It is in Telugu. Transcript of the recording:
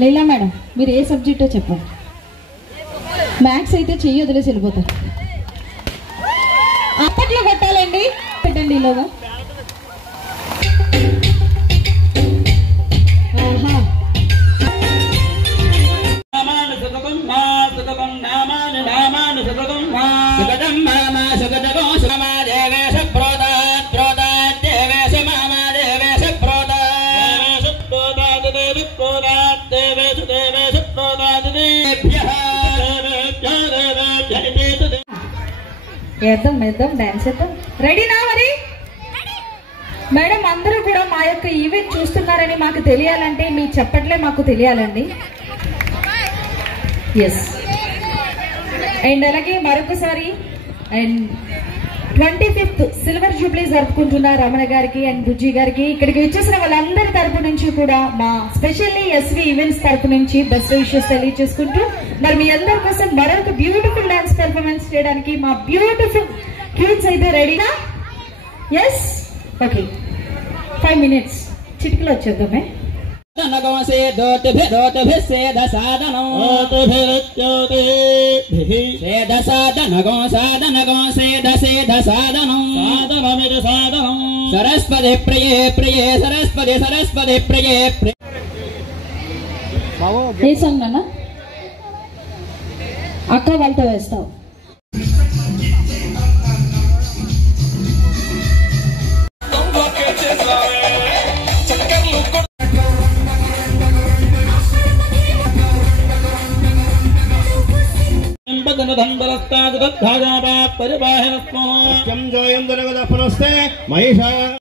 లైలా మేడం మీరు ఏ సబ్జెక్టో చెప్పండి. మ్యాథ్స్ అయితే చెయ్యి వదిలేసి వెళ్ళిపోతారు. అప్పట్లో కొట్టాలండి. పెట్టండి ఇలాగా. వేద్దాం వేద్దాం డాన్స్ చేద్దాం. రెడీనా మరి? మేడం అందరూ కూడా మా యొక్క ఈవెంట్ చూస్తున్నారని మాకు తెలియాలంటే మీ చెప్పట్లే మాకు తెలియాలండి. ఎస్. అండ్ అలాగే మరొకసారి అండ్ 25th సిల్వర్ జూబ్లీ జరుపుకుంటున్న రమణ గారికి అండ్ బుజ్జి గారికి ఇక్కడికి వచ్చేసిన వాళ్ళందరి తరపు నుంచి కూడా మా స్పెషల్లీ ఎస్వి ఈవెంట్స్ తరపు నుంచి బెస్ట్ విషెస్ తెలియజేసుకుంటూ మరి మీ అందరి కోసం మరొక బ్యూటిఫుల్ డాన్స్ పెర్ఫార్మెన్స్ చేయడానికి మా బ్యూటిఫుల్ క్యూన్స్ అయితే రెడీనా? ఎస్. ఓకే 5 minutes చిటికలో వచ్చేద్దామే. सरस्वती प्रिये प्रिये सरस्वती सरस्वती प्रिये ఏ సాంగ్ నాన్న? అక్క వాళ్ళతో వేస్తావు. ధనధనస్తాది పరివాహన